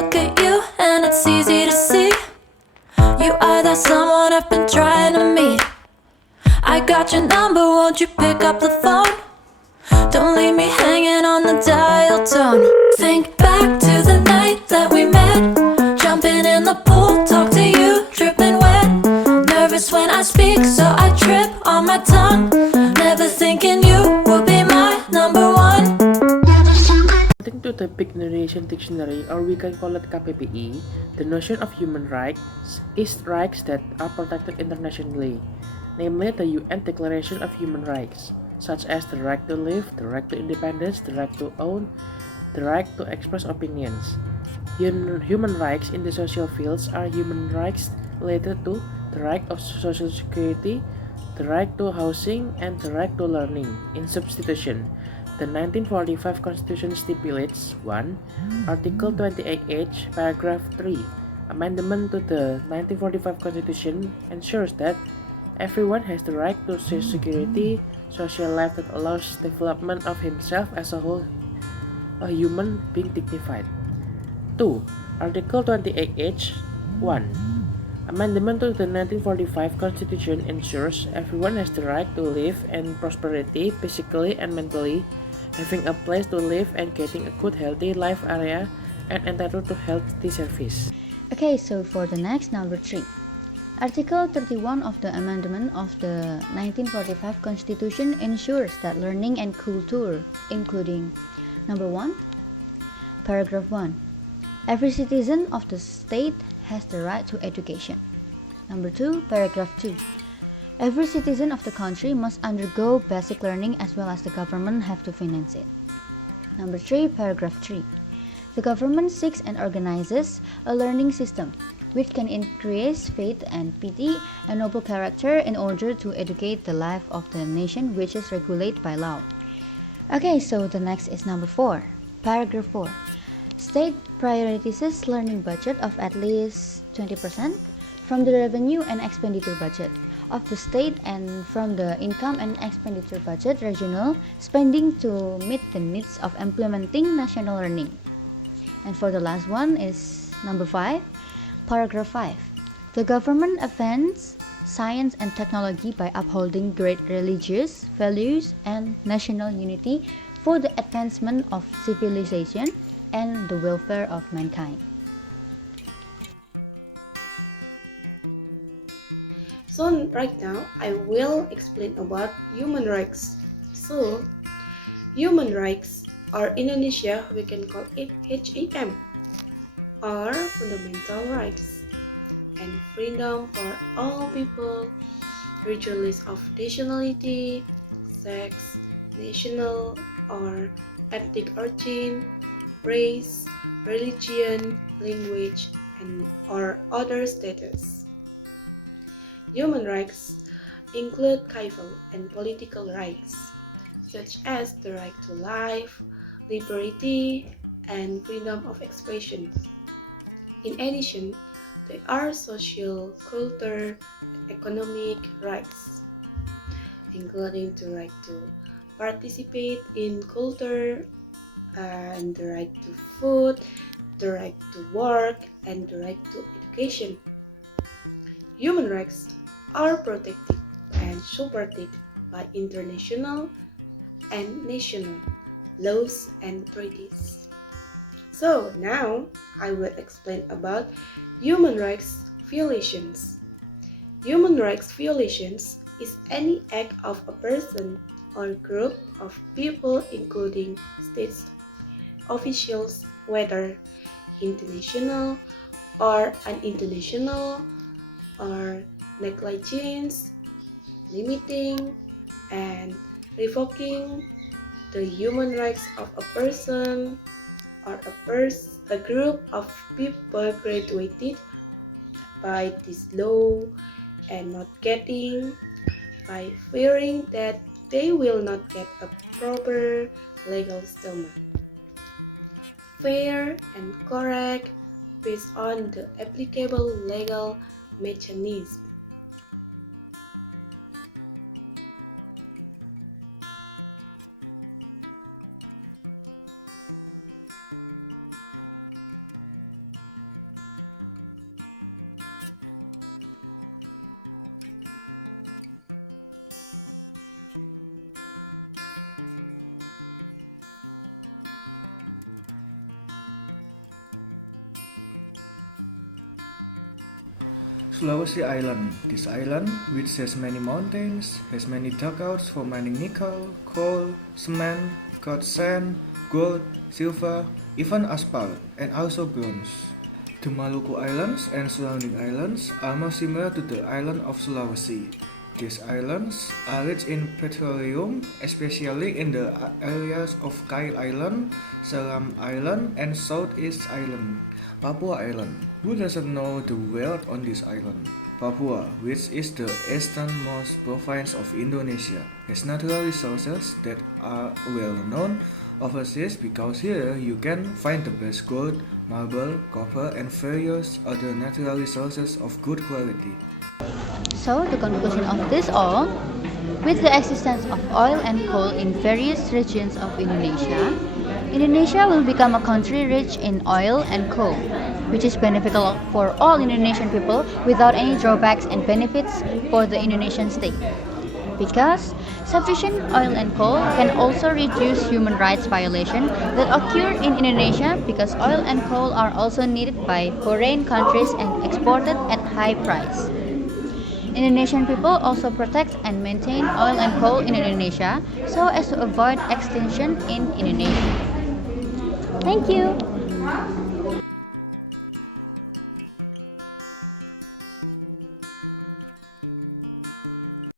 look at you and it's easy to see you are that someone I've been trying to meet. I got your number, won't you pick up the phone? Don't leave me hanging on the dial tone. Think back to the night that we met, jumping in the pool, talk to you, dripping wet. Nervous when I speak, so I trip on my tongue. Never thinking you would be my number one. According to the Big Indonesian Dictionary, or we can call it KPPI, the notion of human rights is rights that are protected internationally, namely the UN Declaration of Human Rights, such as the right to live, the right to independence, the right to own, the right to express opinions. Human rights in the social fields are human rights related to the right of social security, the right to housing, and the right to learning. In substitution, the 1945 Constitution stipulates 1. Article 28H, paragraph 3. Amendment to the 1945 Constitution ensures that everyone has the right to security, social life that allows development of himself as a whole, a human being dignified. 2. Article 28H 1. Amendment to the 1945 Constitution ensures everyone has the right to live and prosperity physically and mentally, having a place to live and getting a good healthy life area and entitled to healthy service. Okay, so for the next, number 3. Article 31 of the amendment of the 1945 Constitution ensures that learning and culture, including number 1, paragraph 1. Every citizen of the state has the right to education. Number 2, paragraph 2. Every citizen of the country must undergo basic learning as well as the government have to finance it. Number 3, paragraph 3. The government seeks and organizes a learning system which can increase faith and piety and noble character in order to educate the life of the nation, which is regulated by law. Okay, so the next is number 4, paragraph 4. State prioritizes learning budget of at least 20% from the revenue and expenditure budget of the state and from the income and expenditure budget regional spending to meet the needs of implementing national learning. And for the last one is number 5, paragraph 5. The government advances science and technology by upholding great religious values and national unity for the advancement of civilization and the welfare of mankind. So right now I will explain about human rights. So human rights or in Indonesia we can call it HAM or fundamental rights and freedom for all people regardless of nationality, sex, national or ethnic origin, race, religion, language, and or other status. Human rights include civil and political rights, such as the right to life, liberty, and freedom of expression. In addition, there are social, cultural, and economic rights, including the right to participate in culture, and the right to food, the right to work, and the right to education. Human rights are protected and supported by international and national laws and treaties. So now I will explain about human rights violations. Human rights violations is any act of a person or group of people including states officials, whether international or uninternational, or negligence, limiting, and revoking the human rights of a person or a group of people graduated by this law and not getting by fearing that they will not get a proper legal settlement. Fair and correct based on the applicable legal mechanism. Sulawesi Island. This island, which has many mountains, has many dugouts for mining nickel, coal, cement, cut sand, gold, silver, even asphalt, and also bronze. The Maluku Islands and surrounding islands are more similar to the island of Sulawesi. These islands are rich in petroleum, especially in the areas of Kyle Island, Seram Island, and Southeast Island. Papua Island. Who doesn't know the wealth on this island? Papua, which is the easternmost province of Indonesia, has natural resources that are well known overseas because here you can find the best gold, marble, copper, and various other natural resources of good quality. So, the conclusion of this all, with the existence of oil and coal in various regions of Indonesia, Indonesia will become a country rich in oil and coal, which is beneficial for all Indonesian people without any drawbacks and benefits for the Indonesian state. Because sufficient oil and coal can also reduce human rights violations that occur in Indonesia because oil and coal are also needed by foreign countries and exported at high price. Indonesian people also protect and maintain oil and coal in Indonesia so as to avoid extinction in Indonesia. Thank you.